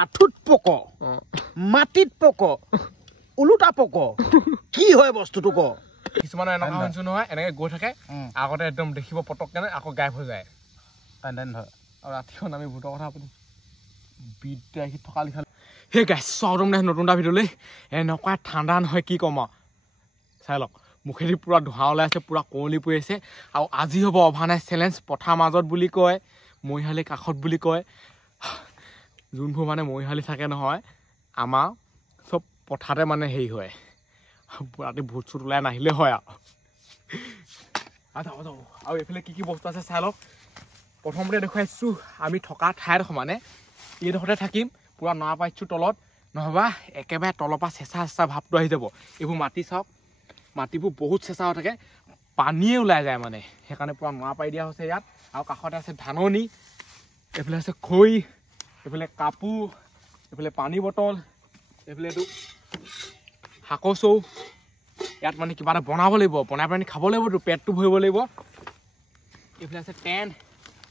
আঠুত পোক মাটিত পোক উলুটা পোক কি হয় বস্তুটো ক কিছুমান এনেকুৱা শুনিছো নহয় এনেকে গৈ থাকে আগতে একদম দেখিব পটককেনে আকৌ গায়ব হৈ যায় তেন ধৰ আৰু ৰাতিখন আমি ভূতৰ কথা আপুনি বিদ্যা আহি থকা লিখা হে গাইছ চাওদম নে নতুন এটা ভিডিঅ'লৈ এনেকুৱা ঠাণ্ডা নহয় কি কম চাই লওক মুখেদি পুৰা ধোঁৱা ওলাই আছে পুৰা কুঁৱলী পৰি আছে আৰু আজি হ'ব অভানাইজ চেলেঞ্জ পথাৰ মাজত বুলি কয় মৰিশালি কাষত বুলি কয় যোনবোৰ মানে মৰিশালি থাকে নহয় আমাৰ চব পথাৰতে মানে হেৰি হয় ৰাতি ভূত চুট ওলাই নাহিলে হয় আৰু এইফালে কি বস্তু আছে চাই লওক প্ৰথমতে দেখুৱাইছোঁ আমি থকা ঠাইত মানে এইডোখৰতে থাকিম পুৰা নৰা পাইছোঁ তলত নহবা একেবাৰে তলৰ পৰা চেঁচা ভাৱটো আহি যাব এইবোৰ মাটি চাওক মাটিবোৰ বহুত চেঁচা হৈ থাকে পানীয়ে ওলাই যায় মানে সেইকাৰণে পুৰা নৰা পাৰি দিয়া হৈছে ইয়াত আৰু কাষতে আছে ধাননি এইফালে আছে খৈ এইফালে কাপোৰ এইফালে পানী বটল এইফালে এইটো শাকৰ চৌ ইয়াত মানে কিবা এটা বনাব লাগিব বনাই পানি খাব লাগিবতো পেটটো ভৰিব লাগিব এইফালে আছে টেণ্ট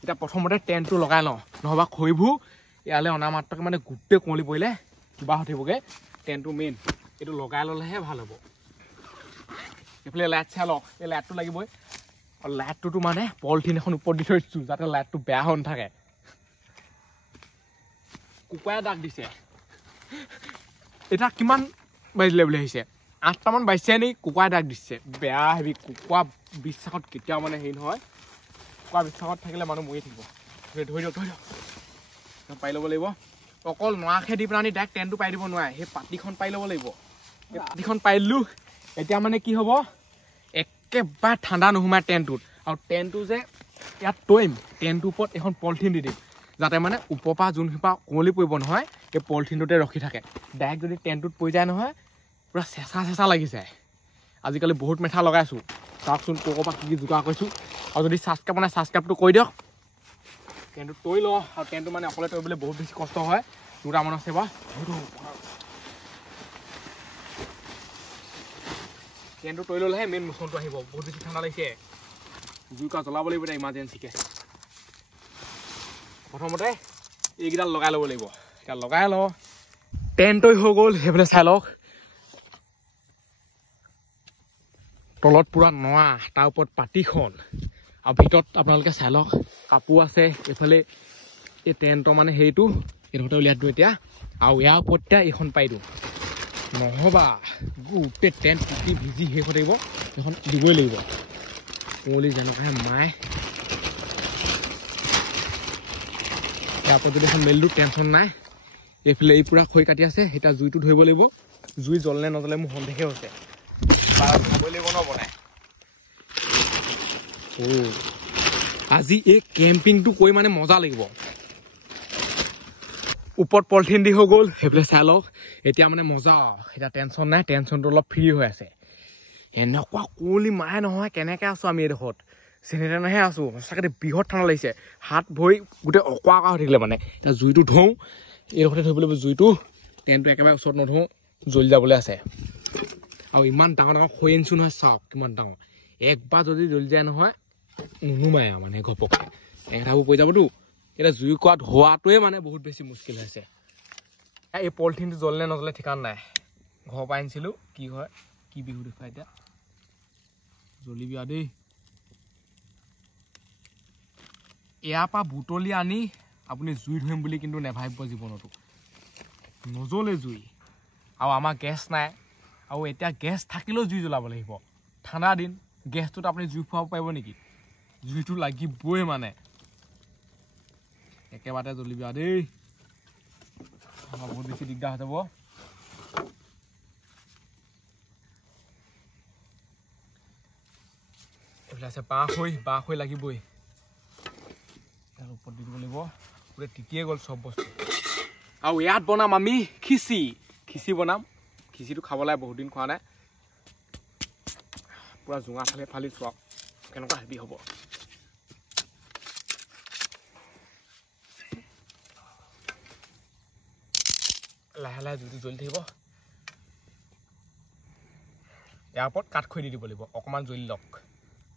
এতিয়া প্ৰথমতে টেণ্টটো লগাই লওঁ নহবা খৈবোৰ ইয়ালৈ অনা মাত্ৰকে মানে গোটেই কুঁৱলী পৰিলে কিবা হৈ থাকিবগৈ টেণ্টটো মেইন এইটো লগাই ল'লেহে ভাল হ'ব এইফালে লাইট চাই লওক এই লাইটটো লাগিবই আৰু লাইটটোতো মানে পলিথিন এখন ওপৰত দি থৈছোঁ যাতে লাইটটো বেয়া হৈ নাথাকে কুকুৰাই দাগ দিছে এতিয়া কিমান বাজিলে বুলি আহিছে 8টামান বাজিছে নি কুকুৰাই দাগ দিছে বেয়া হেভি কুকুৰা বিশ্বাসত কেতিয়াও মানে হেৰি নহয় কুকুৰা বিশ্বাসত থাকিলে মানুহ মৰি থাকিব ধৰি দিয়ক পাই ল'ব লাগিব অকল নৰাখে দি পেলাই ডাইৰেক্ট টেণ্টটো পাই দিব নোৱাৰে সেই পাতিখন পাই ল'ব লাগিব সেই পাতিখন পাই দিলোঁ এতিয়া মানে কি হ'ব একেবাৰে ঠাণ্ডা নোসোমায় টেণ্টটোত আৰু টেণ্টটো যে ইয়াত তৈম টেণ্টটোৰ ওপৰত এখন পলিথিন দি দিম যাতে মানে ওপৰৰ পৰা যোনসোপা কুঁৱলী পৰিব নহয় এই পলিথিনটোতে ৰখি থাকে ডাইৰেক্ট যদি টেণ্টটোত পৰি যায় নহয় পুৰা চেঁচা লাগি যায় আজিকালি বহুত মেথা লগাইছোঁ চাওকচোন ক'ৰ পৰা কি যোগাৰ কৰিছোঁ আৰু যদি ছাবস্ক্ৰাইব মানে ছাবস্ক্ৰাইবটো কৰি দিয়ক টেণ্টটো তৈ লওঁ আৰু টেণ্টটো মানে অকলে তৰিবলৈ বহুত বেছি কষ্ট হয় দুটামান আছে বা টেণ্টটো তৈ ল'লেহে মেইন মোচনটো আহিব বহুত বেছি ঠাণ্ডা লাগিছে জুইকা জ্বলাব লাগিব এতিয়া ইমাৰ্জেঞ্চিকৈ প্ৰথমতে এইকেইডাল লগাই ল'ব লাগিব এতিয়া লগাই লওঁ টেণ্ট হৈ গ'ল সেইফালে চাই লওক তলত পুৰা নৰা তাৰ ওপৰত পাতিখন আৰু ভিতৰত আপোনালোকে চাই লওক কাপোৰ আছে এইফালে এই টেণ্টৰ মানে হেৰিটো এইডোখৰতে উলিয়াই দিওঁ এতিয়া আৰু ইয়াৰ ওপৰত এইখন পাই দিওঁ নহ'বা গোটেই টেণ্ট পুতি ভিজি শেষ হৈ থাকিব সেইখন দিবই লাগিব কুঁৱলী যেনেকুৱাহে মায়ে ইয়াৰ ওপৰত যদি এখন মেলিলোঁ টেনশ্যন নাই এইফালে এই পুৰা খৈ কাটি আছে এতিয়া জুইটো ধৰিব লাগিব জুই জ্বলে নজ্বলে মোৰ সন্দেহে হৈছে খাবই লাগিব ন বনাই আজি এই কেম্পিংটো কৰি মানে মজা লাগিব ওপৰত পলিথিন দি হৈ গ'ল সেইফালে চাই লওক এতিয়া মানে মজা এতিয়া টেনশ্যন নাই টেনশ্যনটো অলপ ফ্ৰী হৈ আছে এনেকুৱা কুঁৱলী মায়ে নহয় কেনেকৈ আছোঁ আমি এইডোখৰত চেনেটেনেহে আছোঁ সঁচাকৈ বৃহৎ ঠাণ্ডা লাগিছে হাত ভৰি গোটেই অঁকা হৈ থাকিলে মানে এতিয়া জুইটো ধোওঁ এইডোখৰতে ধৰিব লাগিব জুইটো টেণ্টটো একেবাৰে ওচৰত নধোওঁ জ্বলি যাবলৈ আছে আৰু ইমান ডাঙৰ খৈ আনিছোঁ নহয় চাওক কিমান ডাঙৰ একবাৰ যদি জ্বলি যায় নহয় নুনুমাই আৰু মানে ঘপককৈ একেঠাবোৰ পৰি যাবতো এতিয়া জুই কোৱাত হোৱাটোৱে মানে বহুত বেছি মুস্কিল হৈছে এই পলিথিনটো জ্বলে নজ্বলে ঠিকান নাই ঘৰৰ পৰা আনিছিলোঁ কি হয় কি বিহু দেখুৱাই এতিয়া জ্বলিবি আৰু দেই ইয়াৰ পৰা বুটলি আনি আপুনি জুই ধৰিম বুলি কিন্তু নেভাবিব জীৱনতো নজ্বলে জুই আৰু আমাৰ গেছ নাই আৰু এতিয়া গেছ থাকিলেও জুই জ্বলাব লাগিব ঠাণ্ডা দিন গেছটোত আপুনি জুই ফুৱাব পাৰিব নেকি জুইটো লাগিবই মানে একেবাৰতে জ্বলিবি আৰু দেই বহুত বেছি দিগদাৰ হৈ যাব এইফালে আছে বাঁহ খৈ লাগিবই তাৰ ওপৰত দি দিব লাগিব পুৰা তিতিয়ে গ'ল চব বস্তু আৰু ইয়াত বনাম আমি খিচি বনাম খিচিটো খাব লাগে বহুত দিন খোৱা নাই পুৰা জোঙা ফালি চোৱাওক কেনেকুৱা হেভি হ'ব লাহে লাহে জুইটো জ্বলি থাকিব ইয়াৰ ওপৰত কাঠ খৰি দি দিব লাগিব অকণমান জ্বলি লওক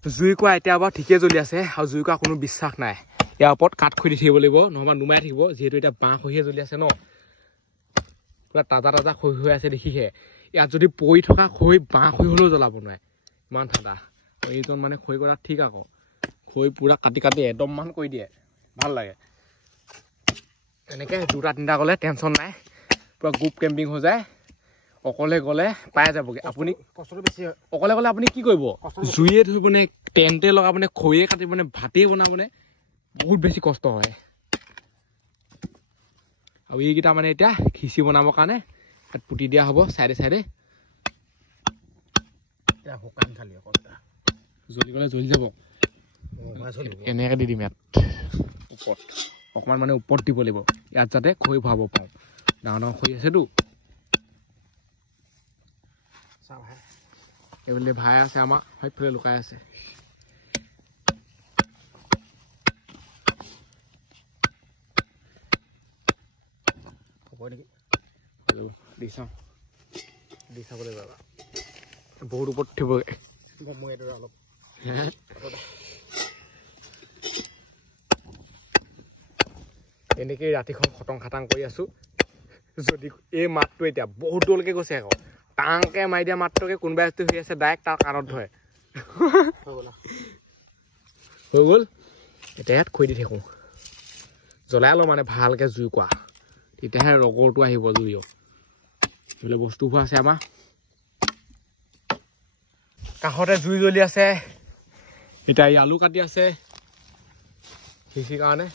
জুইকুৰা এতিয়া বাৰু ঠিকেই জ্বলি আছে আৰু জুইকুৰা কোনো বিশ্বাস নাই ইয়াৰ ওপৰত কাঠ খৰি দি থাকিব লাগিব নহবা নুমাই থাকিব যিহেতু এতিয়া বাঁহ খৰিহে জ্বলি আছে ন পুৰা তাজা তাজা খৈ হৈ আছে দেখিহে ইয়াত যদি পৰি থকা খৈ বাঁহ খৈ হ'লেও জ্বলাব নোৱাৰে ইমান ঠাণ্ডা এইজন মানে খৈ কৰা ঠিক আকৌ খৈ পুৰা কাটি কাটি একদমমান কৰি দিয়ে ভাল লাগে এনেকৈ 2-3টা গ'লে টেনশ্যন নাই পুৰা গ্ৰুপ কেম্পিং হৈ যায় অকলে গ'লে পাই যাবগৈ আপুনি কষ্টটো বেছি হয় অকলে গ'লে আপুনি কি কৰিব জুইয়ে ধৰিবনে টেণ্টে লগাবনে খৈয়ে কাটিবনে ভাতেই বনাবনে বহুত বেছি কষ্ট হয় আৰু এইকেইটা মানে এতিয়া খিচি বনাবৰ কাৰণে ইয়াত পুতি দিয়া হ'ব চাইডে চাইডে শুকান খালি অকল জ্বলি গ'লে জ্বলি যাব এনেকৈ দি দিম ইয়াত ওপৰত অকণমান মানে ওপৰত দিব লাগিব ইয়াত যাতে খৈ ভৰাব পাৰোঁ ডাঙৰ ডাঙৰ খৈ আছেতো এইবুলি ভাই আছে আমাৰ সেইফালে লুকাই আছে হ'ব নেকি দি চাওঁ দি চাবলৈ যাবা বহুত ওপৰত উঠিবগৈ মই এইদৰে অলপ এনেকেই ৰাতিখন খটং খাটাং কৰি আছোঁ যদি এই মাতটো এতিয়া বহুত দূৰলৈকে গৈছে আকৌ টাংকৈ মাৰি দিয়া মাত্ৰকে কোনোবাই বস্তু হৈ আছে ডাইৰেক্ট তাৰ কাণত ধৰে হৈ গ'ল এতিয়া ইয়াত খৈ দি থাকোঁ জ্বলাই লওঁ মানে ভালকৈ জুই কোৱা তেতিয়াহে ৰগৰটো আহিব জুইও এইবিলাক বস্তুবোৰ আছে আমাৰ কাষতে জুই জ্বলি আছে এতিয়া এই আলু কাটি আছে খিচিৰ কাৰণে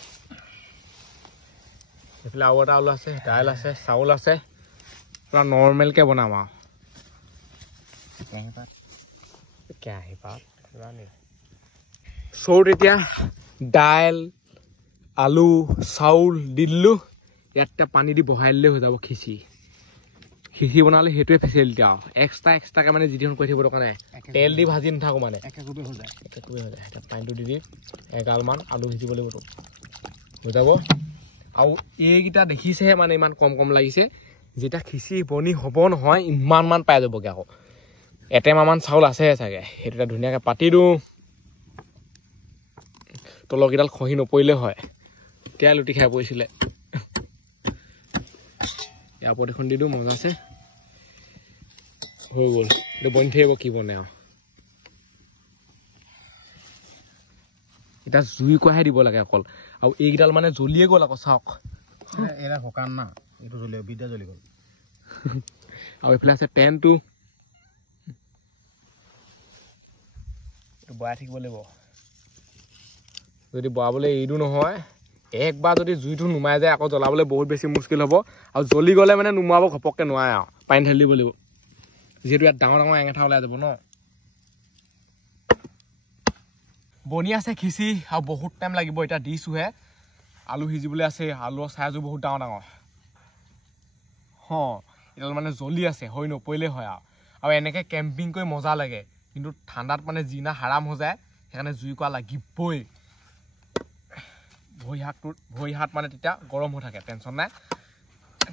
এইফালে আৰু এটা আলু আছে দাইল আছে চাউল আছে পুৰা নৰ্মেলকৈ বনাম আৰু চৰুত এতিয়া দাইল আলু চাউল দি দিলোঁ ইয়াত এতিয়া পানী দি বহাই দিলেই হৈ যাব খিচি বনালে সেইটোৱে ফেচিলিটি আৰু এক্সট্ৰাকৈ মানে যিখন কৰি থাকিব দৰকাৰ নাই তেল দি ভাজি নাথাকোঁ মানে একেকোবে হৈ যায় এতিয়া পানীটো দি এগালমান আলু সিজিব লাগিবতো হৈ যাব আৰু এইকেইটা দেখিছেহে মানে ইমান কম কম লাগিছে যেতিয়া খিচি বনি হ'ব নহয় ইমানমান পাই যাবগৈ আকৌ এটেমামান চাউল আছে চাগে সেইটো এটা ধুনীয়াকৈ পাতি দিওঁ তলৰকেইডাল খহি নপৰিলে হয় এতিয়া লুটি খাই পৰিছিলে ইয়াৰ ওপৰত এখন দি দিওঁ মজা আছে হৈ গ'ল এইটো বনি থাকিব কি বনে আৰু এতিয়া জুই কোৱাহে দিব লাগে অকল আৰু এইকেইডাল মানে জ্বলিয়ে গ'ল আকৌ চাওক এৰা শুকান না এইটো জ্বলি বিদ্যা জ্বলি গ'ল আৰু এইফালে আছে টেণ্টটো এইটো বৰাই থাকিব লাগিব যদি বৰাবলৈ এৰিটো নহয় একবাৰ যদি জুইটো নুমাই যায় আকৌ জ্বলাবলৈ বহুত বেছি মুস্কিল হ'ব আৰু জ্বলি গ'লে মানে নুমাব ঘপককৈ নোৱাৰে আৰু পানী ঢালি দিব লাগিব যিহেতু ইয়াত ডাঙৰ ডাঙৰ এঙেঠা ওলাই যাব ন বনি আছে খিচি আৰু বহুত টাইম লাগিব এতিয়া দিছোঁহে আলু সিজিবলৈ আছে আলুৰ চাইজো বহুত ডাঙৰ ডাঙৰ এডাল মানে জ্বলি আছে হৈ নপৰিলেই হয় আৰু এনেকৈ কেম্পিং কৰি মজা লাগে কিন্তু ঠাণ্ডাত মানে যিনা হাৰাম হৈ যায় সেইকাৰণে জুই কোৱা লাগিবই ভৰি হাত মানে তেতিয়া গৰম হৈ থাকে টেনশ্যন নাই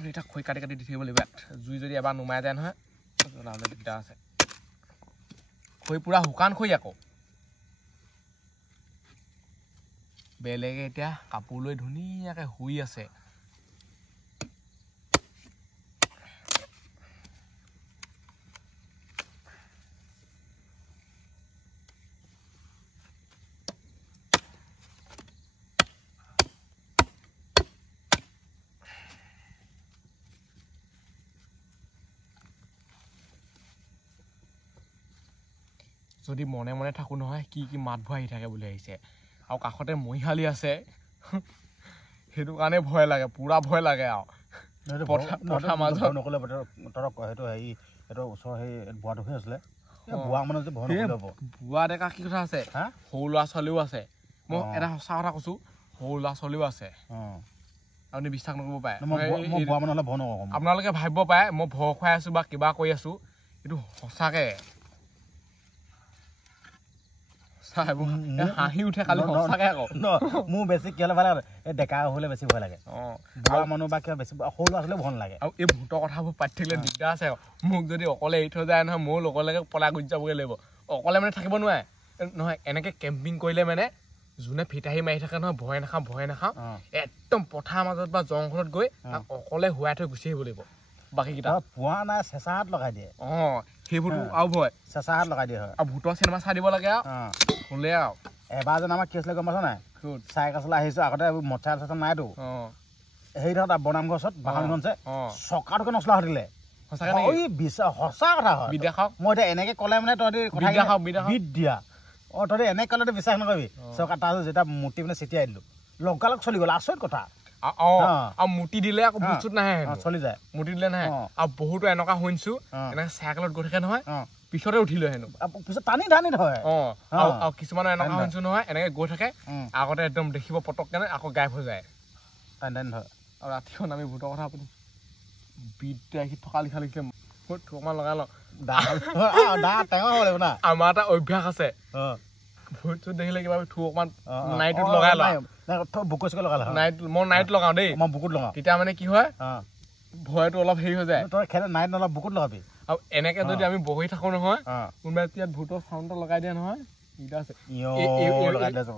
এতিয়া খৈ কাটি কাটি দি থাকিব লাগিব ইয়াত জুই যদি এবাৰ নুমাই যায় নহয় জ্বলাবলৈ দিগদাৰ আছে খৈ পূৰা শুকান খৈ আকৌ বেলেগে এতিয়া কাপোৰ লৈ ধুনীয়াকৈ শুই আছে যদি মনে মনে থাকোঁ নহয় কি কি মাতবোৰ আহি থাকে বুলি আহিছে আৰু কাষতে মহিশালী আছে সেইটো কাৰণে ভয় লাগে পুৰা ভয় লাগে আৰু পথাৰ মাজত নক'লে ধৰক সেইটো হেৰি সেইটো ওচৰ সেই বুঢ়াটো হৈ আছিলে বুঢ়া মানুহ যে ভয় নকৰিব বুঢ়া ডেকা কি কথা আছে সৰু ল'ৰা ছোৱালীও আছে মই এটা সঁচা কথা কৈছোঁ সৰু ল'ৰা ছোৱালীও আছে আপুনি বিশ্বাস নকৰিব পাৰে আপোনালোকে ভাবিব পাৰে মই ভয় খুৱাই আছোঁ বা কিবা কৰি আছোঁ এইটো সঁচাকৈ হাঁহি উঠে খালি সঁচাকে আকৌ মোৰ বেছি কি হ'লে ভাল লাগে এই ডেকা হ'লে বেছি ভয় লাগে বুঢ়া মানুহ বা কিবা বেছি সৰু ল'ৰা ছোৱালীও ভয় নালাগে আৰু এই ভূতৰ কথাবোৰ পাতি থাকিলে দিগদাৰ আছে মোক যদি অকলে এৰি থৈ যায় নহয় মোৰ লগলৈকে পলাই গুচি যাবগৈ লাগিব অকলে মানে থাকিব নোৱাৰে নহয় এনেকৈ কেম্পিং কৰিলে মানে যোনে ফিতাহী মাৰি থাকে নহয় ভয় নাখাওঁ একদম পথাৰ মাজত বা জংঘলত গৈ অকলে শুৱাই থৈ গুচি আহিব লাগিব বাকীকেইটা পোৱা নাই চেঁচা হাত লগাই দিয়ে সেইবোৰতো আৰু ভয় চেঁচা হাত লগাই দিয়ে হয় আৰু ভূতৰ চিনেমা চাই দিব লাগে আৰু হ'লে আৰু এবাৰ যেন আমাৰ কি আছিলে গম পাইছ নাই চাইকেল চলাই আহিছো আগতে মটৰ চাইকেল নাইতো সেই ধৰ বনাম গছত বাহানগঞ্জে চকাটোকে নচলা হৈ দিলে সঁচা কথা হয় মই এতিয়া এনেকে ক'লে মানে তহঁতি বিদ দিয়া তহঁতি এনেকে ক'লে বিশ্বাস নকৰিবি চকা তাৰ যেতিয়া মুটি মানে চিটিয়াই দিলো লগালগ চলি গ'ল আচৰিত কথা মুটি দিলে আকৌ বস্তুত নাহে চলি যায় মুটি দিলে নাহে আৰু বহুতো এনেকুৱা শুনিছো এনেকে চাইকেলত গৈ থাকে নহয় পিছতে উঠিলে হেনো পিছত টানি টানি ধৰে আৰু কিছুমানৰ এনেকুৱা শুনিছো নহয় এনেকে গৈ থাকে আগতে একদম দেখিব পটককে আকৌ গায়ব হৈ যায় টানি টানি ধৰে আৰু ৰাতিখন আমি ভূতৰ কথা পাতিম বিদ্যা সি থকা লিখা লিখিলে অকমান লগাই লওঁ আমাৰ এটা অভ্যাস আছে ভূত চুত দেখিলে কিবা থু অকমান নাইটত লগাই লওঁ মই নাইট লগাও দেই মই বুকুত লগাও তেতিয়া মানে কি হয় ভয়টো অলপ হেৰি হৈ যায় তই খেলে নাইট অলপ বুকুত লগাবি আৰু এনেকে যদি আমি বহি থাকো নহয় কোনোবাই ইয়াত ভূতৰ চাউণ্ড লগাই দিয়ে নহয়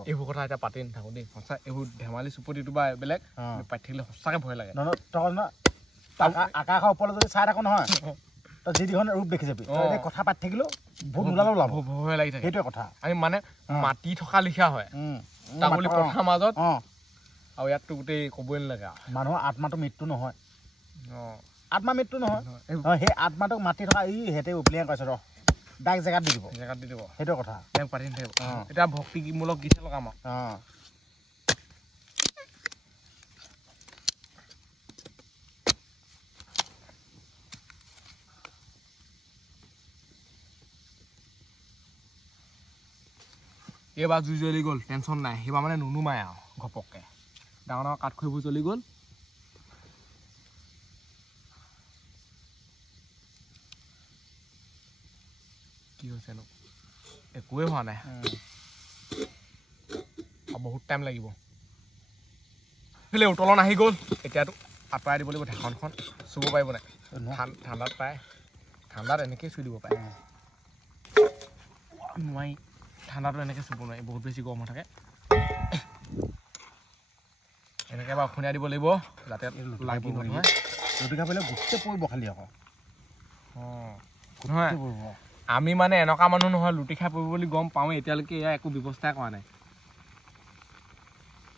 এইবোৰ কথা এতিয়া পাতি নাথাকো দেই সঁচা এইবোৰ ধেমালি চুপতিটো বা বেলেগ পাতি থাকিলে সঁচাকে ভয় লাগে আকাশৰ ওপৰলৈ যদি চাই থাকো নহয় তই যিখন ৰূপ দেখি যাবি কথা পাতি থাকিলেও ভূত নোলালে ওলাব ভয় লাগি থাকে সেইটোৱে কথা আমি মানে মাতি থকা লিখা হয় তাকলি পথাৰ মাজত আৰু ইয়াততো গোটেই ক'বই নালাগে মানুহৰ আত্মাটো মৃত্যু নহয় আত্মা মৃত্যু নহয় সেই আত্মাটোক মাতি থকা সিহঁতে উপলিয়াই কৈছে ৰ ডাক জেগাত দি দিব সেইটো কথা পাতি নাথাকিব এতিয়া ভক্তিমূলক গীত লগাম আৰু এইবাৰ জুই জ্বলি গ'ল টেনশ্যন নাই সেইবাৰ মানে নুনুমাই আৰু ঘপককে ডাঙৰ ডাঙৰ কাঠখৰিবোৰ জ্বলি গ'ল কি হৈছেনো একোৱে হোৱা নাই বহুত টাইম লাগিব উতলন আহি গ'ল এতিয়াতো আঁতৰাই দিব লাগিব ঢাকনখন চুব পাৰিব নাই ঠাণ্ডাত পায় ঠাণ্ডাত এনেকেই চুই দিব পাৰে নোৱাৰি ঠাণ্ডাটো এনেকৈ চুব নোৱাৰি বহুত বেছি গৰম হৈ থাকে এনেকৈ এবাৰ অখনীয়া দিব লাগিব যাতে লাগি নহয় ৰুটি খাবলৈ গোটেই পৰিব খালি আকৌ নহয় আমি মানে এনেকুৱা মানুহ নহয় লুটি খাই পৰিব বুলি গম পাওঁ এতিয়ালৈকে এয়া একো ব্যৱস্থাই কৰা নাই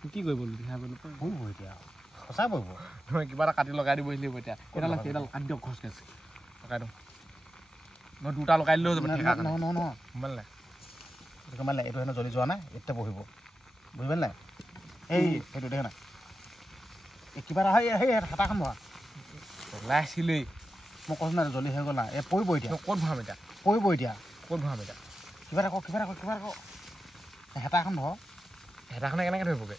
কি কৰিব লুটি খাই পৰিব এতিয়া সঁচা পৰিব নহয় কিবা এটা কাটি লগাই দিব লাগিব এতিয়া এডাল আছে এডাল কাটি দিয়ক খৰচ কেছ লগাই দিওঁ মই দুটা লগাই দিলেও যাব নহয় এইটো হেনো জ্বলি যোৱা নাই এতিয়া বহিব বুজিব নাই এই সেইটো দেখে নাই কিবা এটা হয় সেই হাতাখন বহা ওলাইছিলেই মই কৈছোঁ নাই জ্বলি হৈ গ'ল নাই এই পৰিব এতিয়া ক'ত ভৰাম এতিয়া পৰিব এতিয়া ক'ত ভৰাম এতিয়া কিবা এটা কিবা এটা হেতাখন ধৰ হেতাখনে কেনেকৈ ধৰিবগৈ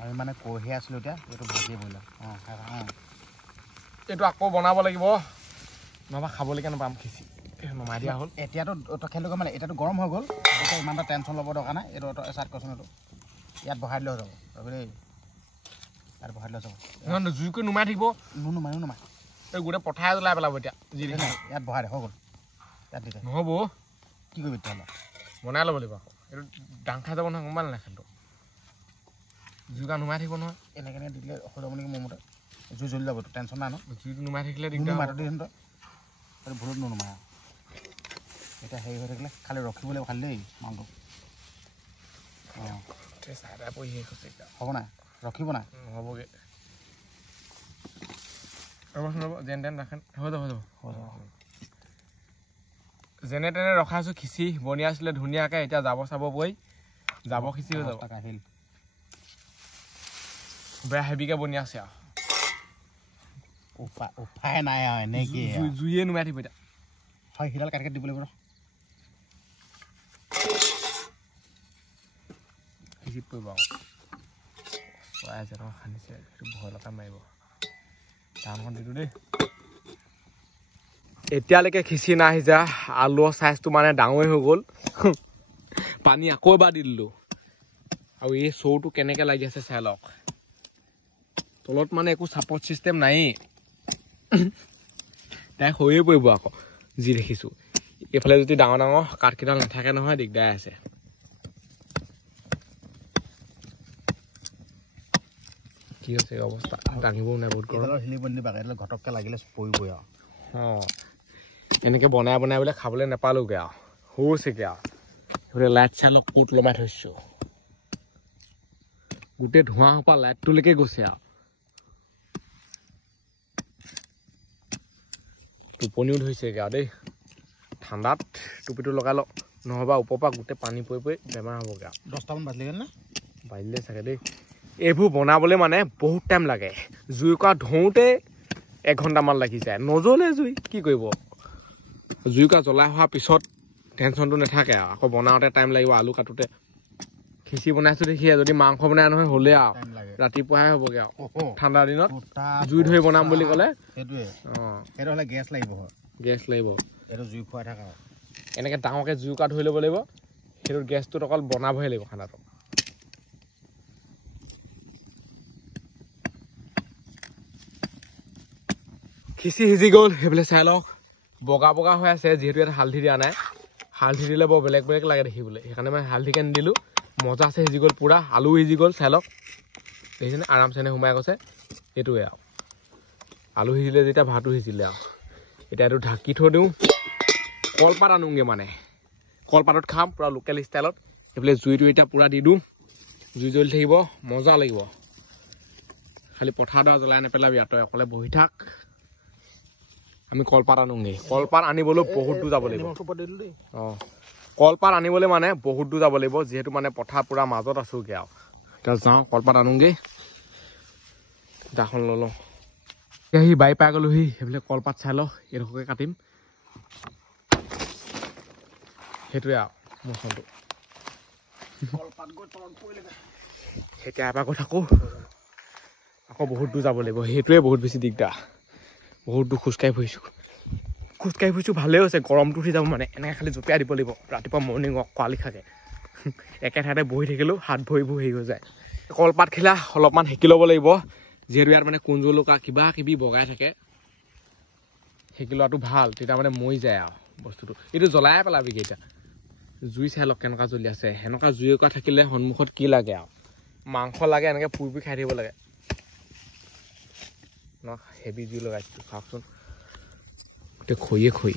আমি মানে কঢ়িয়াই আছিলোঁ এতিয়া এইটো ভাজিয়ে বহিলে এইটো আকৌ বনাব লাগিব নহবা খাবলৈকে নাপাম খিচি নমাই দিয়া হ'ল এতিয়াতো তই খেলটো গম পালে এতিয়াতো গৰম হৈ গ'ল এতিয়া ইমান এটা টেনশ্যন ল'ব দৰকাৰ নাই এইটো তই ষ্টাৰ্ট কৰচোন এইটো ইয়াত বহাই দিলেও যাব ৰবি দেই ইয়াত বহাই দিলেও যাব জুইকৈ নুমাই থাকিব নুনুমাই এই গোটেই পথাৰে জ্বলাই পেলাব এতিয়া যি দেখি ইয়াত বহাই দে হৈ গ'ল ইয়াত দি দে নহ'ব কি কৰিবি তেতিয়াহ'লে বনাই ল'ব লাগিব আকৌ এইটো ডাং খাই যাব নহয় গম পালে নাই খেলটো জুইকা নুমাই থাকিব নহয় এনেকৈ দি দিলে হৈ যাব নেকি মোৰ মতে জুই জ্বলি যাব টেনশ্যন নাই ন জুইটো নুমাই থাকিলে দিগদাৰ মাতো দি তই এইটো ভুলত নুনুমাই এতিয়া হেৰি হৈ থাকিলে খালি ৰখিব লাগিব খালি দেই মালটো হ'ব নাই ৰখিব নাই হ'বগৈ ৰ'বচোন ৰ'ব যেন তেন ৰাখেন হৈ যাব যেনে তেনে ৰখাইছোঁ খিচি বনি আছিলে ধুনীয়াকৈ এতিয়া যাব চাব গৈ যাব খিচি হৈ যাব আহিল বেয়া হেভিকৈ বনি আছে আৰু উপায় নাই আৰু এনেকৈ জুইয়ে নুমাই থাকিব এতিয়া হয় সিডাল কাটি কাটি দিব লাগিব খিচিত পৰিব আকৌ চৰাই আছে নহয় খান্দিছে সেইটো ভয় লগা মাৰিব টানখন দিলোঁ দেই এতিয়ালৈকে খিচি নাই সিজা আলুৰ চাইজটো মানে ডাঙৰেই হৈ গ'ল পানী আকৌ এবাৰ দি দিলোঁ আৰু এই চৌটো কেনেকৈ লাগি আছে চাই লওক তলত মানে একো ছাপৰ্ট ছিষ্টেম নায়েই তাই হৈয়ে পৰিব আকৌ যি দেখিছোঁ এইফালে যদি ডাঙৰ ডাঙৰ কাঠকেইডাল নাথাকে নহয় দিগদাৰ আছে কি হৈছে অৱস্থা দাঙিবও নাই বহুত গৰম হিলিব নি বাগাইলে ঘটককে লাগিলে পৰিবই আৰু এনেকে বনাই বনাই বোলে খাবলৈ নাপালোগে আৰু হৈছেগে আৰু এইফালে লাইট চালক কোট লমাই থৈছো গোটেই ধোঁৱা সোপা লাইটটোলৈকে গৈছে আৰু টোপনিও ধৰিছেগে আৰু দেই ঠাণ্ডাত টুপিটো লগাই লওক নহবা ওপৰৰ পৰা গোটেই পানী পৰি পৰি বেমাৰ হ'বগে আৰু 10টামান বাজিলে না বাজিলে চাগে দেই এইবোৰ বনাবলৈ মানে বহুত টাইম লাগে জুই কৰা ধোওঁতে 1 ঘণ্টামান লাগি যায় নজ্বলে জুই কি কৰিব জুই কৰা জ্বলাই হোৱাৰ পিছত টেনশ্যনটো নাথাকে আৰু আকৌ বনাওঁতে টাইম লাগিব আলু কাটোতে খিচি বনাইছো দেখিয়ে যদি মাংস বনাই নহয় হ'লে আৰু ৰাতিপুৱাহে হ'বগে আৰু ঠাণ্ডাৰ দিনত জুই ধৰি বনাম বুলি ক'লে সেইটোৱে সেইটো হ'লে গেছ লাগিব এইটো জুই খুৱাই থাকা এনেকৈ ডাঙৰকৈ জুই কৰা ধৰি ল'ব লাগিব সেইটো গেছটোত অকল বনাবহে লাগিব খানাটো খিচি সিজি গ'ল সেইফালে চাই লওক বগা বগা হৈ আছে যিহেতু ইয়াত হালধি দিয়া নাই হালধি দিলে বৰ বেলেগ বেলেগ লাগে দেখিবলৈ সেইকাৰণে মই হালধিকে নিদিলোঁ মজা আছে সিজি গ'ল পুৰা আলু সিজি গ'ল চাই লওক দেখিছেনে আৰামছেনে সোমাই গৈছে এইটোৱে আৰু আলু সিজিলে যেতিয়া ভাতো সিজিলে আৰু এতিয়া এইটো ঢাকি থৈ দিওঁ কলপাত আনোগৈ মানে কলপাতত খাম পুৰা লোকেল ষ্টাইলত সেইফালে জুইটো এতিয়া পুৰা দি দিওঁ জুই জ্বলি থাকিব মজা লাগিব খালি পথাৰ দৰা জ্বলাই নেপেলাবি তই অকলে বহি থাক আমি কলপাত আনোগৈ কলপাত আনিবলৈ বহুত দূৰ যাব লাগিব কলপাত আনিবলৈ মানে বহুত দূৰ যাব লাগিব যিহেতু মানে পথাৰ পুৰা মাজত আছোগৈ আৰু এতিয়া যাওঁ কলপাত আনোগৈ দাখন লৈ লওঁ এতিয়া সি বাৰী পাই গ'লোহি সেইফালে কলপাত চাই লওঁ এইডোখৰকে কাটিম সেইটোৱে আৰু মোচনটো এতিয়া এবাৰ গৈ থাকোঁ আকৌ বহুত দূৰ যাব লাগিব সেইটোৱে বহুত বেছি দিগদাৰ বহুত দূৰ খোজকাঢ়ি ফুৰিছোঁ ভালেই হৈছে গৰমটো উঠি যাব মানে এনেকৈ খালি জঁপিয়াই দিব লাগিব ৰাতিপুৱা মৰ্ণিং ৱাক কোৱালি খাকে একে ঠাইতে বহি থাকিলেও হাত ভৰিবোৰ হেৰি হৈ যায় কলপাত খিলা অলপমান সেকি ল'ব লাগিব যিহেতু ইয়াত মানে কুঞ্জলুকা কিবা কিবি বগাই থাকে সেকি লোৱাটো ভাল তেতিয়া মানে মৰি যায় আৰু বস্তুটো এইটো জ্বলাই পেলাবিগৈ এতিয়া জুই চাই লওক কেনেকুৱা জ্বলি আছে সেনেকুৱা জুই একা থাকিলে সন্মুখত কি লাগে আৰু মাংস লাগে এনেকৈ পুৰি পুৰি খাই থাকিব লাগে ন হেভি জুই লগাইছোঁ চাওকচোন গোটেই খৰিয়ে খৰি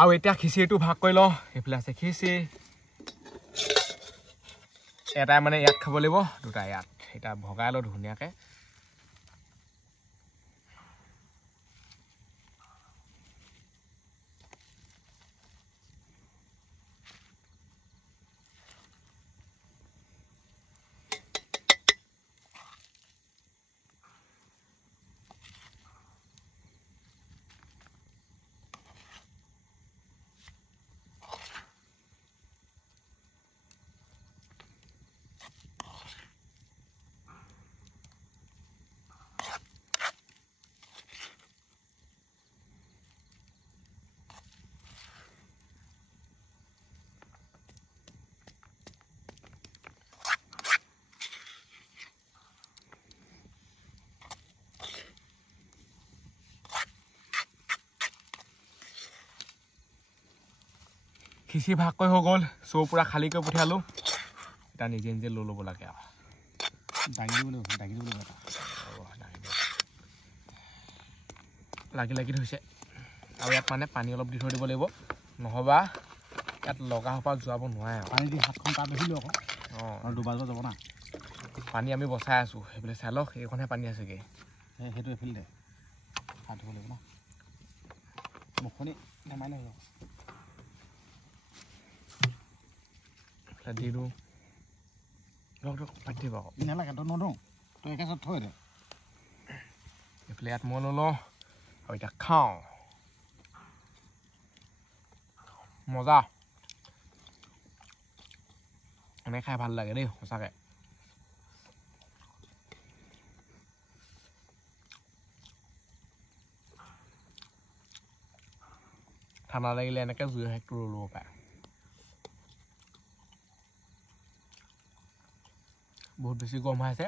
আৰু এতিয়া খিচিৰিটো ভাগ কৰি লওঁ সেইফালে আছে খিচিৰি এটাই মানে ইয়াত খাব লাগিব দুটা ইয়াত এতিয়া ভগাই লওঁ ধুনীয়াকৈ খিচিৰি ভাগ কৰি হৈ গ'ল চৌ পুৰা খালী কৰি পঠিয়ালোঁ এতিয়া নিজে নিজে লৈ ল'ব লাগে আৰু দাঙি দিব লাগি ধৰিছে আৰু ইয়াত মানে পানী অলপ দি থৈ দিব লাগিব নহ'বা ইয়াত লগা সোপা যোৱাব নোৱাৰে আৰু পানী দি হাতখন তাত দেখিলোঁ আকৌ আৰু দুবাৰ যাব না পানী আমি বচাই আছোঁ সেইফালে চাই লওক এইখনহে পানী আছেগৈ সেইটো এইফালে দে হাত ধুব লাগিব ন মুখনি নেমাই নাই দি দিওঁ পাতি দিব আকৌ নালাগে তই নদওঁ তই একেচত থৈ দে এইফালে ইয়াত মই লৈ লওঁ আৰু এতিয়া খাওঁ মজা এনেকৈ খাই ভাল লাগে দেই সঁচাকৈ ঠাণ্ডা লাগিলে এনেকৈ জুই শেকটো লৈ ল'ব পাৰে বহুত বেছি গৰম হৈ আছে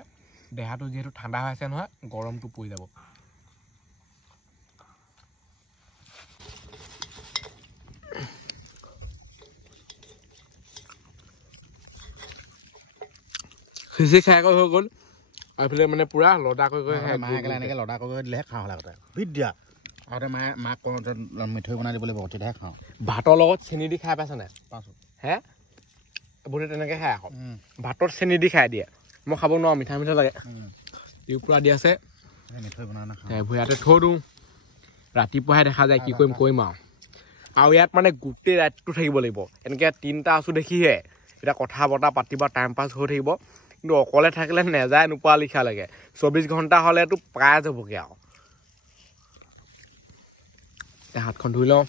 দেহাটো যিহেতু ঠাণ্ডা হৈ আছে নহয় গৰমটো পৰি যাব সিজি খাই হৈ গ'ল এইফালে মানে পুৰা লডা কৰি মায়ে কেলা এনেকৈ লডা কৰি দিলেহে খাওঁ হ'লে আগতে বিদ দিয়া আগতে মাক কওঁ মিঠৈ বনাই দিব লাগিব তেতিয়াহে খাওঁ ভাতৰ লগত চেনি দি খাই পাইছা নাই পাইছোঁ হে বহুতে তেনেকৈ খাই আকৌ ভাতত চেনি দি খাই দিয়ে মই খাব নোৱাৰোঁ মিঠা মিঠা লাগে ইউ পুৰা দি আছে মিঠৈ বনাই নাখাওঁ ভূঞাতে থৈ দিওঁ ৰাতিপুৱাহে দেখা যায় কি কৰিম আৰু ইয়াত মানে গোটেই ৰাতিটো থাকিব লাগিব এনেকৈ 3টা আছোঁ দেখিহে এতিয়া কথা বতৰা পাতিবা টাইম পাছ হৈ থাকিব কিন্তু অকলে থাকিলে নেযায় নোপোৱা লিখা লাগে 24 ঘণ্টা হ'লেতো প্ৰায় যাবগৈ আৰু হাতখন ধুই লওঁ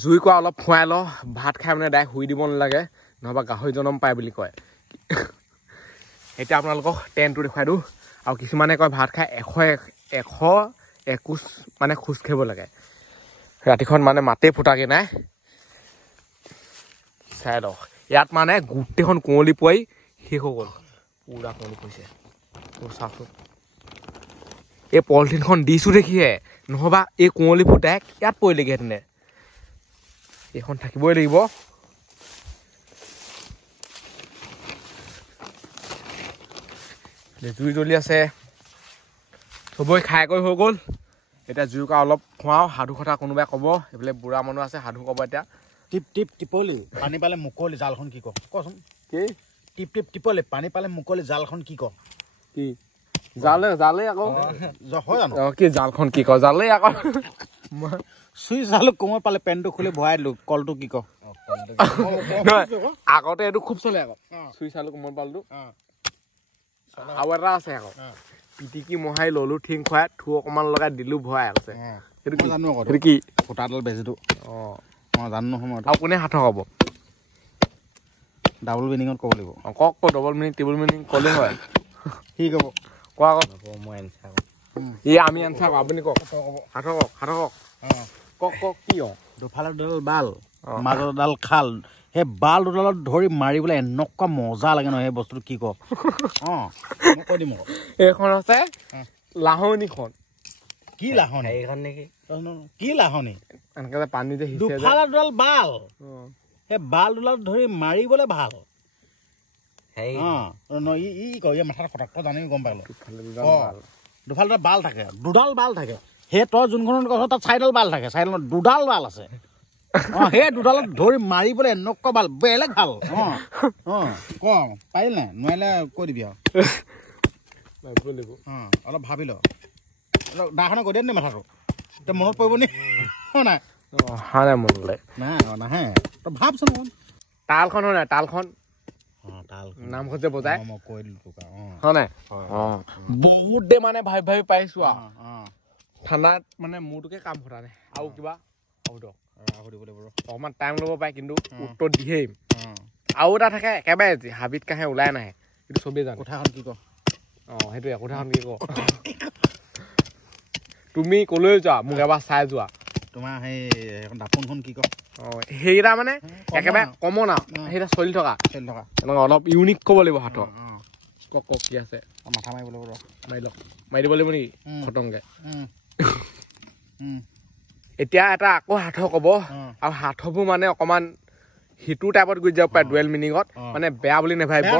জুই কোৱা অলপ খুৱাই লওঁ ভাত খাই মানে ডাইৰেক্ট শুই দিব নালাগে নহবা গাহৰি জনম পায় বুলি কয় এতিয়া আপোনালোকক টেণ্টটো দেখুৱাই দিওঁ আৰু কিছুমানে কয় ভাত খাই 121 মানে খোজ খাব লাগে ৰাতিখন মানে মাতে ফুটাকে নাই চাই লওক ইয়াত মানে গোটেইখন কুঁৱলী পোৱাই শেষ হৈ গ'ল পুৰা কুঁৱলী পৰিছে চাচোন এই পলিথিনখন দিছোঁ দেখিয়ে নহবা এই কুঁৱলী ফুটাই ইয়াত পৰিলেগৈহেঁতেন এইখন থাকিবই লাগিব জুই জ্বলি আছে চবৰে খাই কৰি হৈ গ'ল এতিয়া জুইকা অলপ খুৱাওঁ সাধু কথা কোনোবাই ক'ব এইফালে বুঢ়া মানুহ আছে সাধু ক'ব এতিয়া টিপলি পানী পালে মুকলি জালখন কি কচোন কি টিপলি পানী পালে মুকলি জালখন কি কি জালে আকৌ হয় জানো কি জালখন কি জালে আকৌ চুই জালো কোমল পালে পেনটো খুলি ভৰাই দিলো কলটো কি আগতে এইটো খুব চলে আকৌ চুই চালো কোমল পালটো আৰু এটা আছে আকৌ পিটিকি মহাই ললো ঠিং খুৱাই থু অকমান লগাই দিলো ভৰাই আছে সেইটো কি জানো আকৌ সেইটো কি ফুটাডাল বেজিটো মই জানো নহয় আৰু কোনে হাত হ'ব ডাবল মিনিঙত ক'ব লাগিব কওক ডাবল মিনিং টেবল মিনিং ক'লে হয় কি ক'ব কোৱা আকৌ মই এনচাৰ আমি এনচাৰ আপুনি কওক হাত কওক কি দুফালে দুডাল বাল মাজত এডাল খাল সেই বাল দুডালত ধৰি মাৰিবলৈ এনেকুৱা মজা লাগে নহয় সেই বস্তুটো কি কওক মই কৈ দিম আকৌ এইখন আছে লাহনিখন কি লাহনি এইখন নেকি কি লাহনি এনেকৈ যে পানী যে দুফালে দুডাল বাল সেই বাল দুডালত ধৰি মাৰিবলৈ ভাল মাথাত খটক জানি গম পালো দুফালে দুডাল বাল থাকে দুডাল বাল থাকে সেই তই যোনখনত গছ তাত 4ডাল বাল থাকে 4ডালত 2ডাল বাল আছে সেই 2ডালত ধৰি মাৰিবলৈ এনেকুৱা বাল বেলেগ ভাল ক পাৰিল নাই নোৱাৰিলে কৈ দিবি আৰু অলপ ভাবি ল দাখনে কৈ দিয়ে নে মাথাটো তই মনত পৰিব নি নাই মনলৈ নাহে তই ভাবচোন তালখন হয় নাই তালখন নামখন যে বজাই মই কৈ দিলো তোক হয় নাই বহুত দে মানে ভাবি পাইছো আৰু ঠাণ্ডাত মানে মোৰটোকে কাম কৰা নাই আৰু কিবা অকমান টাইম ল'ব পাৰে কিন্তু উত্তৰ দিহেই আৰু এটা থাকে একেবাৰে হাবিত কাহে ওলাই নাহে কিন্তু চবেই জানে কথাখন কি ক সেইটোৱে কথাখন কি ক তুমি কলৈ যোৱা মোক এবাৰ চাই যোৱা তোমাৰ সেই দাপোনখন কি ক সেইকেইটা মানে একেবাৰে কমন আৰু সেইটা চলি থকা এনেকুৱা অলপ ইউনিক ক'ব লাগিব হাতৰ কওক কি আছে মাথা মাৰিব লাগিব মাৰি দিব লাগিব নেকি খতমকে এতিয়া এটা আকৌ সাঁথৰ ক'ব আৰু সাঁথৰবোৰ মানে অকমান সিটো টাইপত গুচি যাব পাৰে ডুৱেল মিনিঙত মানে বেয়া বুলি নাভাবিব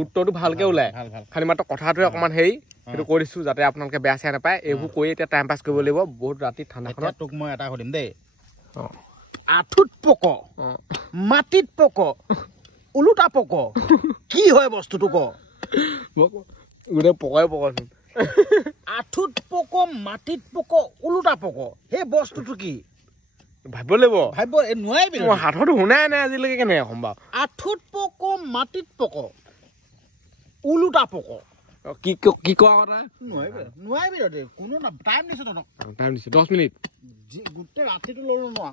উত্তৰটো ভালকে ওলাই খালি মাত্ৰ কথাটোৱে অকমান হেৰি সেইটো কৈ দিছো যাতে আপোনালোকে বেয়া চেয়া নাপায় এইবোৰ কৰি এতিয়া টাইম পাছ কৰিব লাগিব বহুত ৰাতি ঠাণ্ডাখনত তোক মই এটা সুধিম দেই আঁঠুত পক মাটিত পক ওলোটা পক কি হয় বস্তুটো ক গোটেই পকাই পকচোন আঁঠুত পক মাটিত পক ওলোটা পক সেই বস্তুটো কি ভাবিব লাগিব নোৱাৰিবি হাতত শুনাই নাই আজিলৈকে কেনেকে ক'ম বাৰু আঁঠুত পক মাটিত পক ওলোটা পক কি কোৱা কথা নোৱাৰিবি কোনো টাইম দিছে তহঁতক টাইম দিছে 10 মিনিট গোটেই ৰাতিটো ল'লো নোৱা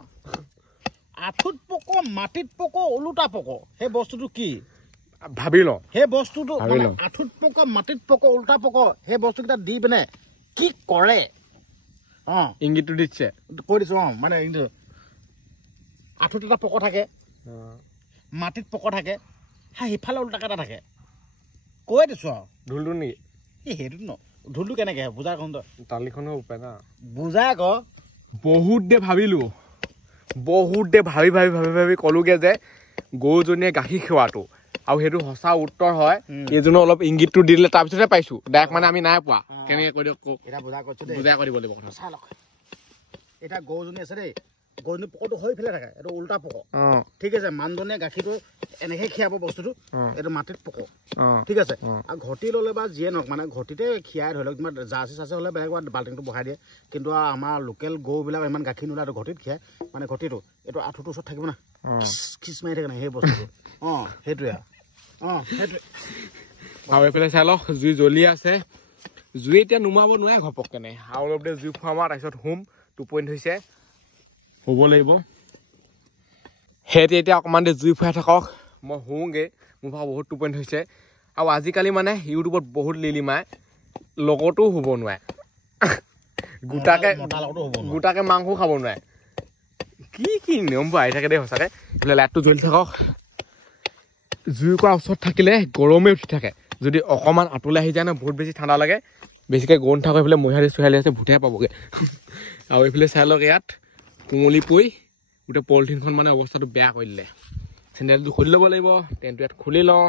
আঁঠুত পক মাটিত পক ওলোটা পক সেই বস্তুটো কি ভাবি লওঁ সেই বস্তুটো আঁঠুত পক মাটিত পক ওলোটা পক সেই বস্তুকেইটা দি পিনে কি কৰে ইংগিতটো দিছে কৈ দিছো মানে আঁঠুত এটা পক থাকে মাটিত পক থাকে সিফালে ওলোটাকে এটা থাকে কৈ দিছো আৰু ঢোলটো নেকি সেইটো ন ঢোলটো কেনেকে বুজাই কওঁ তই তালিখনো উপায় না বুজাই ক বহুত দে ভাবিলো বহুত দে ভাবি ক'লোগে যে গৰুজনীয়ে গাখীৰ খোৱাটো আৰু সেইটো সঁচা উত্তৰ হয় এইজনো অলপ ইংগিতটো দি দিলে তাৰপিছতহে পাইছো ডাইৰেক্ট মানে আমি নাই পোৱা কেনেকে কৈ দিয়ক এটা বুজা কৈছো দেই বুজাই কৈ দিব লাগিব কথা চাই লওক এটা গৰুজনী আছে দেই গৰুজনী পকৰটো হৈ ফেলে থাকে এইটো উল্টা পক ঠিক আছে মানুহজনীয়ে গাখীৰটো এনেকে খীৰাব বস্তুটো এইটো মাটিত পক ঠিক আছে আৰু ঘটি ল'লে বা যিয়ে নহওক মানে ঘটিতে খীৰাই ধৰি লওক তোমাৰ জাৰ্চি চাৰ্চি হ'লে বেলেগ বাল্টিংটো বহাই দিয়ে কিন্তু আমাৰ লোকেল গৰুবিলাক ইমান গাখীৰ নোলায় ঘটিত খীৰাই মানে ঘটিটো এইটো আঁঠুটোৰ ওচৰত থাকিব না খিচ মাৰি থাকে না সেই বস্তুটো সেইটোৱে সেইটোৱে আৰু এইফালে চাই লওক জুই জ্বলি আছে জুই এতিয়া নুমাব নোৱাৰে ঘপক কেনে আৰু অলপ দেৰি জুই ফুৱাম আৰু তাৰপিছত হুম টোপনি ধৰিছে হ'ব লাগিব সিহঁতে এতিয়া অকণমান দেৰি জুই ফুৱাই থাকক মই শুওঁগৈ মোৰ ভাগ বহুত টোপনি ধৰিছে আৰু আজিকালি মানে ইউটিউবত বহুত লিলিমাই লগতো শুব নোৱাৰে গোটাকে মাংসও খাব নোৱাৰে কি নিয়মবোৰ আহি থাকে দেই সঁচাকৈ এইফালে লাইটটো জ্বলি থাকক জুই কৰা ওচৰত থাকিলে গৰমে উঠি থাকে যদি অকণমান আঁতৰলৈ আহি যায় ন বহুত বেছি ঠাণ্ডা লাগে বেছিকৈ গৰম থাকক এইফালে মহিয়ালি চহিয়ালি আছে ভূতেহে পাবগৈ আৰু এইফালে চাই লওক ইয়াত কুমলি পৰি গোটেই পলিথিনখন মানে অৱস্থাটো বেয়া কৰি দিলে চেণ্ডেলটো খুলি ল'ব লাগিব টেণ্টটো ইয়াত খুলি লওঁ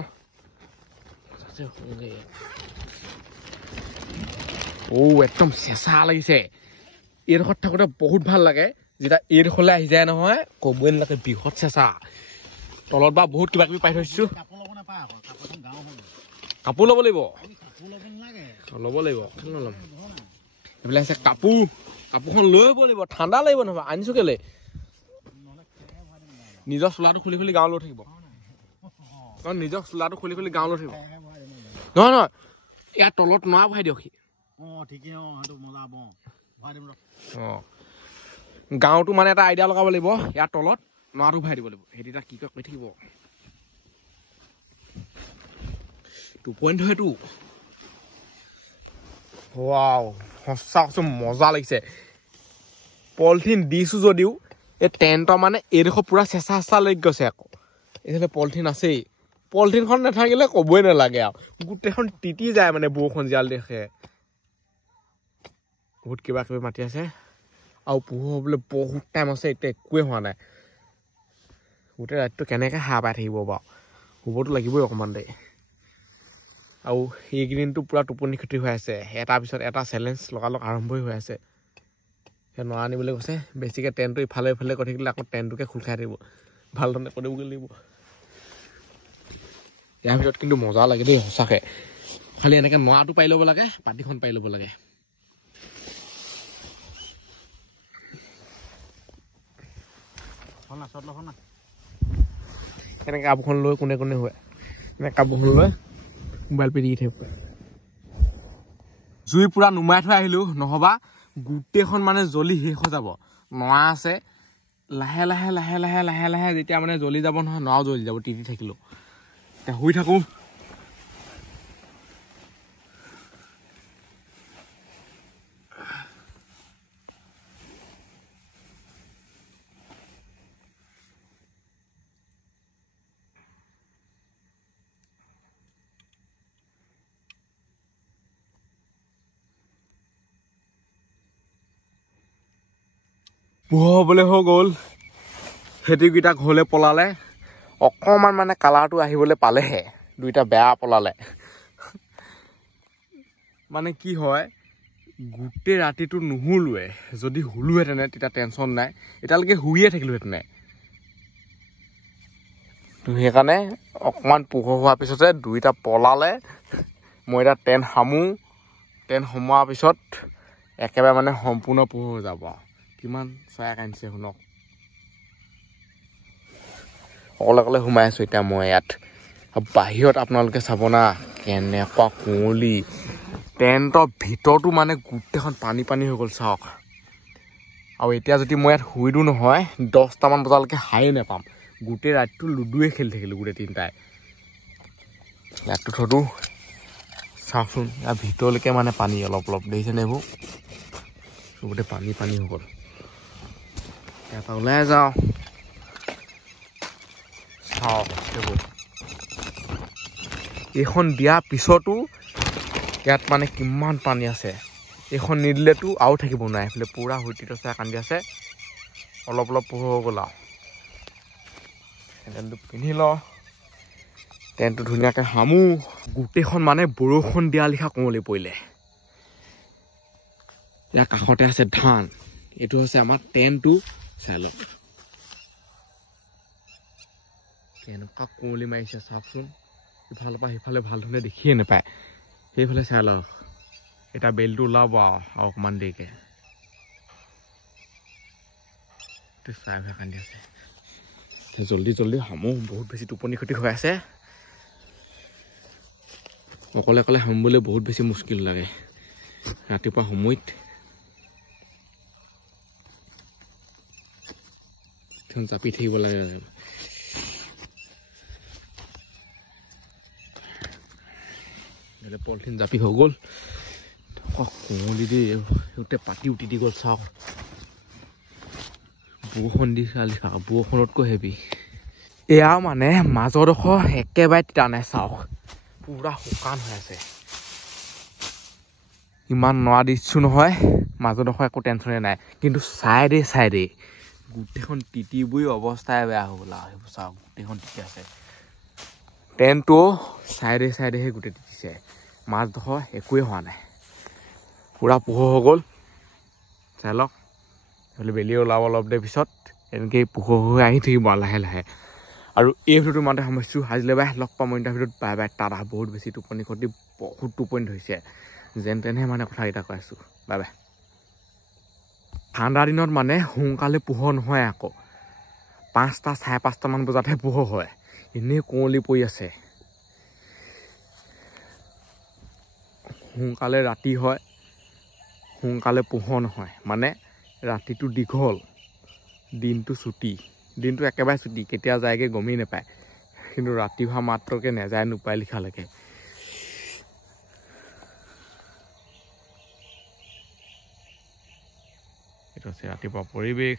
একদম চেঁচা লাগিছে এইডোখৰত থাকোঁতে বহুত ভাল লাগে যেতিয়া এইডোখৰলৈ আহি যায় নহয় ক'বই নালাগে বৃহৎ চেঁচা তলত বা বহুত কিবা কিবি পাই থৈছোঁ কাপোৰ ল'ব লাগিব নল'ম এইবিলাক আছে কাপোৰখন লৈ আহিব লাগিব ঠাণ্ডা লাগিব নহয় আনিছোঁ কেলৈ নিজৰ চোলাটো খুলি খুলি গাঁও লৈ থাকিব নিজৰ চোলাটো খুলি খুলি গাঁও লৈ থাকিব নহয় ইয়াৰ তলত নোৱা ভৰাই দিয়ক গাঁৱটো মানে এটা আইডিয়া লগাব লাগিব ইয়াৰ তলত নোৱাটো ভৰাই দিব লাগিব সেইটো তাত কি কয় কৈ থাকিব টোপনি ধৰেতো সঁচা মজা লাগিছে পলিথিন দিছোঁ যদিও এই টেণ্টৰ মানে এইডোখৰ পূৰা চেঁচা চেঁচা লাগি গৈছে আকৌ এইফালে পলিথিন আছেই পলিথিনখন নাথাকিলে ক'বই নালাগে আৰু গোটেইখন তিতি যায় মানে বৰষুণ জাল দেখে বহুত কিবা কিবি মাতি আছে আৰু পোহৰ হ'বলৈ বহুত টাইম আছে এতিয়া একোৱে হোৱা নাই গোটেই ৰাতিটো কেনেকৈ সাৰ পাই থাকিব বাৰু শুবতো লাগিবই অকণমান দেৰি আৰু এইকেইদিনটো পূৰা টোপনি ক্ষতি হৈ আছে এটাৰ পিছত এটা চেলেঞ্জ লগালগ আৰম্ভই হৈ আছে সেই নৰা আনিবলৈ কৈছে বেছিকৈ টেণ্টটো ইফালে ইফালে কৰি থাকিলে আকৌ টেণ্টটোকে খোল খাই থাকিব ভালধৰণে কৰিবগৈ লাগিব ইয়াৰ ভিতৰত কিন্তু মজা লাগে দেই সঁচাকৈ খালি এনেকৈ নৰাটো পাই ল'ব লাগে পাতিখন পাই ল'ব লাগে এনেকৈ কাপোৰখন লৈ কোনে কোনে শুৱে এনেকৈ কাপোৰখন লৈ মোবাইল পিটিকি থাকিব জুই পূৰা নুমাই থৈ আহিলোঁ নহ'বা গোটেইখন মানে জ্বলি শেষ হৈ যাব নৰা আছে লাহে লাহে লাহে লাহে লাহে লাহে যেতিয়া মানে জ্বলি যাব নহয় নৰাও জ্বলি যাব তিতি থাকিলোঁ এতিয়া শুই থাকোঁ পোহৰ হ'বলৈ হৈ গ'ল খেতিকেইটা ঘৰলৈ পলালে অকণমান মানে কালাৰটো আহিবলৈ পালেহে দুইটা বেয়া পলালে মানে কি হয় গোটেই ৰাতিটো নুশুলোৱে যদি শুলোহেঁতেনে তেতিয়া টেনশ্যন নাই এতিয়ালৈকে শুইয়ে থাকিলোহেঁতেনে তো সেইকাৰণে অকণমান পোহৰ হোৱাৰ পিছতে দুইটা পলালে মই এতিয়া টেণ্ট সোমোৱাৰ পিছত একেবাৰে মানে সম্পূৰ্ণ পোহৰ হৈ যাব কিমান চাই কান্দিছে শুনক অকলে অকলে সোমাই আছোঁ এতিয়া মই ইয়াত বাহিৰত আপোনালোকে চাব না কেনেকুৱা কুঁৱলী টেণ্টৰ ভিতৰতো মানে গোটেইখন পানী পানী হৈ গ'ল চাওক আৰু এতিয়া যদি মই ইয়াত শুই দিওঁ নহয় 10টামান বজালৈকে হাই নাপাম গোটেই ৰাতিটো লুডুৱে খেলি থাকিলোঁ গোটেই তিনিটাই ইয়াতটো থতো চাওকচোন ইয়াৰ ভিতৰলৈকে মানে পানী অলপ অলপ দেখিছেনে এইবোৰ গোটেই পানী পানী হৈ গ'ল ইয়াৰ পৰা ওলাই যাওঁ চাওক এইবোৰ এইখন দিয়াৰ পিছতো ইয়াত মানে কিমান পানী আছে এইখন নিদিলেতো আৰু থাকিব নোৱাৰে এইফালে পূৰা হুইটিত চাই কান্দি আছে অলপ অলপ পোহৰ হৈ গ'ল আৰু চেণ্ডেলটো পিন্ধি লওঁ টেণ্টটো ধুনীয়াকৈ সামো গোটেইখন মানে বৰষুণ দিয়া লিখা কোমলি পৰিলে ইয়াৰ কাষতে আছে ধান এইটো হৈছে আমাৰ টেণ্টটো চাই লওক কেনেকুৱা কোমলি মাৰিছে চাওকচোন ইফালৰ পৰা সিফালে ভাল ধৰণে দেখিয়ে নাপায় সেইফালে চাই লওক এটা বেলটো ওলাব আৰু অকণমান দেৰিকৈ চাই ভাই কান্দি আছে জল্দি জল্দি সামো বহুত বেছি টোপনি ক্ষতি হৈ আছে অকলে অকলে সামৰিবলৈ বহুত বেছি মুস্কিল লাগে ৰাতিপুৱা সময়ত জাপি থাকিব লাগে পলিথিন জাপি হৈ গ'ল কোমলি দি গোটেই পাতি উটি দি গ'ল চাওক বৰষুণ দি লিখা বৰষুণতকৈ হেভি এয়া মানে মাজৰডোখৰ একেবাৰে তিতা নাই চাওক পুৰা শুকান হৈ আছে ইমান নৰা দিছো নহয় মাজৰডোখৰ একো টেনশ্যনে নাই কিন্তু চাইডে চাইডে গোটেইখন তিতিবই অৱস্থাই বেয়া হৈ গ'ল আৰু সেইবোৰ চাওক গোটেইখন তিতি আছে টেণ্টটো চাইডে চাইডেহে গোটেই তিতিছে মাজডোখৰ একোৱেই হোৱা নাই পুৰা পোহৰ হৈ গ'ল চাই লওক সেইফালে বেলি ওলাব অলপ দেৰি পিছত এনেকৈ পোহৰ হৈ আহি থাকিব লাহে লাহে আৰু এই ভিডিঅ'টো ইমানতে সামৰিছোঁ আজিলৈ বাই লগ পাম অন্য ভিডিঅ'ত বাই বাই টাটা বহুত বেছি টোপনি ক্ষতি বহুত টোপনি ধৰিছে যেন তেনেহে মানে কথাকেইটা কৈ আছোঁ বাই বাই ঠাণ্ডা দিনত মানে সোনকালে পোহৰ নহয় আকৌ 5টা 5:30মান বজাতহে পোহৰ হয় এনেই কুঁৱলী পৰি আছে সোনকালে ৰাতি হয় সোনকালে পোহৰ নহয় মানে ৰাতিটো দীঘল দিনটো ছুটি দিনটো একেবাৰে ছুটি কেতিয়া যায়গৈ গমেই নাপায় কিন্তু ৰাতি হোৱা মাত্ৰকে নেযায় নোপায় লিখা লাগে এইটো আছে ৰাতিপুৱা পৰিৱেশ